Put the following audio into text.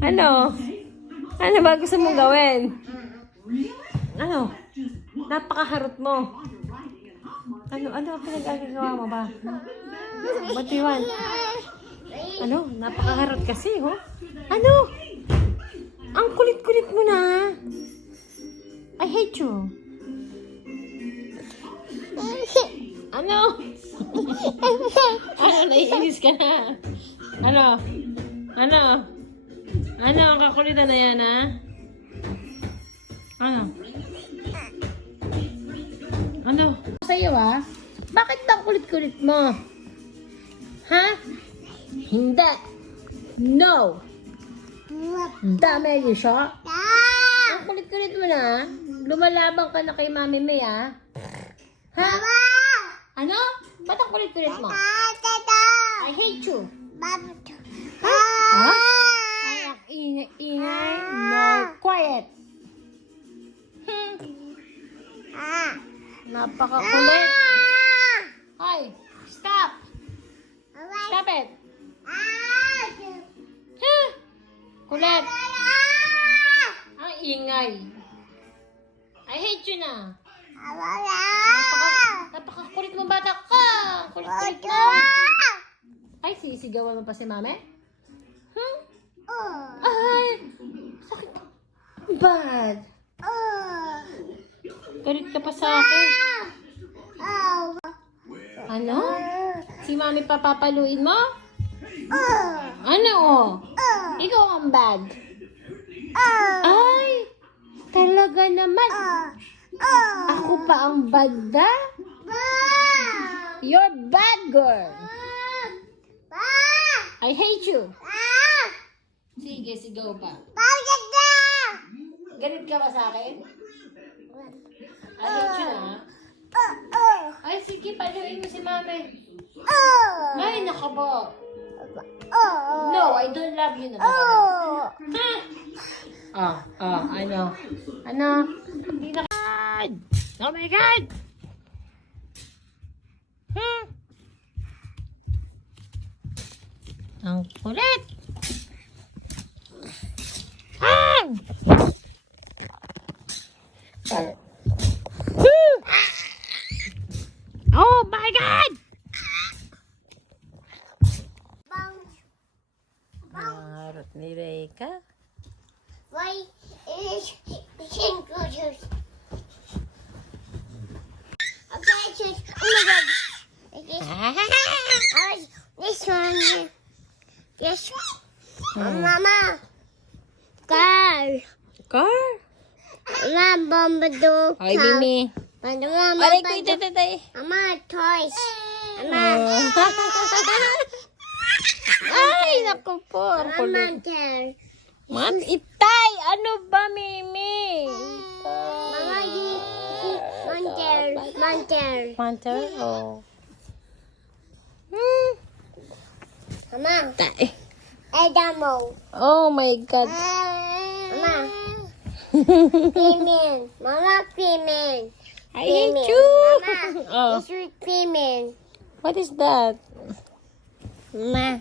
Ano? Ano ba gusto mong gawin? Ano? Napakaharot mo. Ano ang pinag-agagawa mo ba? What do you want? Ano? Napakaharot kasi, ho? Ano? Ang kulit-kulit mo na. I hate you. Ano? Ano? Naiinis ka na? Ano? Ano? Ano? Ang kakulitan na yan, ha? Ano? Ano? Sa'yo, ha? Bakit ang kulit-kulit mo? Ha? Hindi. No. Dami niyo siya. Ang kulit-kulit mo na. Lumalabang ka na kay Mami May, ha? Ha? Ano? Ba't ang kulit-kulit mo? I hate you. Ha? Ay, ang ingay. No. Quiet. Napakakulit. Hoy, stop. Stop it. Kulit. Ang ingay. I hate you na. Napakakulit mo bata ka. Kulit-kulit mo. Ay, sisigawan mo pa si Mami? Ay, sakit. Bad. Galit ka pa sa akin. Ano? Si Mami papapaluin mo? Ano? Ikaw ang bad. Ay, talaga naman. Ako pa ang bad na? You're bad girl. I hate you. Sige, sigaw pa. Galit ka ba sa akin? I hate you na. Ay, sige, paluin mo si Mami. Ay, nakabo. No, I don't love you na. Ano? Ano? Hindi na. Oh my God! Ang kulit! Oh my God! Harot ni Reika. Why is pink roses? Okay, just, oh my God. This one. Yes. Mama. Car. Car? Mama, do. Ay, Mimi. Mama, Aray ko ito, tatay. Mama, toys. Mama. Ay, naku po. Ang Mama, kulit. there. Man, itay! Ano ba, Mimi? Mama, Manter. Panther? Oh. Mama, Tay. Adamo. Oh my God. Mama. Female. Mama, female. I hate you. Mama, Oh. this is female. What is that? Mama.